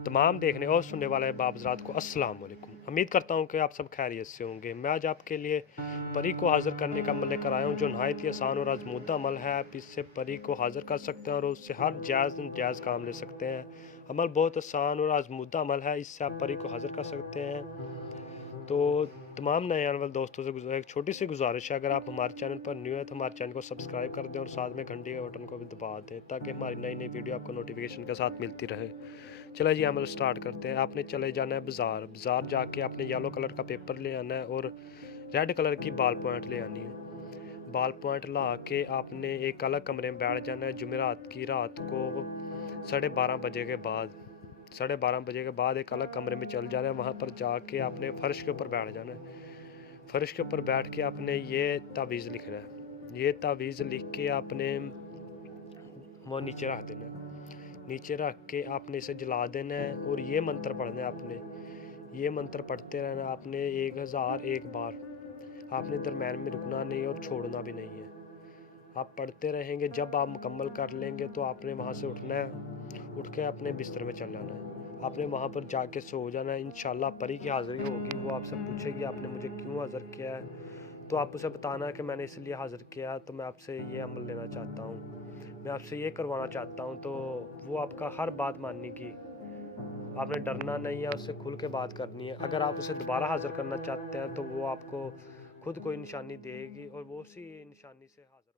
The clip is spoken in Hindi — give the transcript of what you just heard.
तमाम देखने और सुनने वाले बाप हज़रात को अस्सलाम वालेकुम। उम्मीद करता हूँ कि आप सब खैरियत से होंगे। मैं आज आपके लिए परी को हाज़िर करने का अमल लेकर आया हूँ, जो नहायत ही आसान और आज़मूदा अमल है। आप इससे परी को हाज़िर कर सकते हैं और उससे हर जायज़ नाजायज़ काम ले सकते हैं। अमल बहुत आसान और आज़मूदा अमल है, इससे आप परी को हाज़िर कर सकते हैं। तो तमाम नए आने वाले दोस्तों से एक छोटी सी गुजारिश है, अगर आप हमारे चैनल पर न्यू है तो हमारे चैनल को सब्सक्राइब कर दें और साथ में घंटी के बटन को भी दबा दें, ताकि हमारी नई नई वीडियो आपको नोटिफिकेशन के साथ मिलती रहे। चला जी, अमल स्टार्ट करते हैं। आपने चले जाना है बाज़ार। बाज़ार जाके आपने येलो कलर का पेपर ले आना है और रेड कलर की बाल पॉइंट ले आनी है। बाल पॉइंट ला के आपने एक अलग कमरे में बैठ जाना है। जुमेरात की रात को 12:30 बजे के बाद 12:30 बजे के बाद एक अलग कमरे में चल जाना है। वहाँ पर जाके आपने फ़र्श के ऊपर बैठ जाना है। फ़र्श के ऊपर बैठ के आपने ये तावीज़ लिखना है। ये तावीज़ लिख के आपने वो नीचे रख देना है। नीचे रख के आपने इसे जला देना है और ये मंत्र पढ़ना है आपने। ये मंत्र पढ़ते रहना आपने 1001 बार। आपने दरम्यान में रुकना नहीं और छोड़ना भी नहीं है। आप पढ़ते रहेंगे, जब आप मुकम्मल कर लेंगे तो आपने वहाँ से उठना है। उठ के अपने बिस्तर में चल जाना है। आपने वहाँ पर जाके सो जाना है। इंशाल्लाह परी की हाज़िरी होगी, वो आपसे पूछेगी आपने मुझे क्यों हाज़िर किया है, तो आप उसे बताना कि मैंने इसलिए हाज़िर किया है, तो मैं आपसे ये अमल लेना चाहता हूँ, मैं आपसे ये करवाना चाहता हूँ। तो वो आपका हर बात मानेगी। आपने डरना नहीं है, उससे खुल के बात करनी है। अगर आप उसे दोबारा हाज़िर करना चाहते हैं तो वो आपको खुद कोई निशानी देगी और वो उसी निशानी से हाज़िर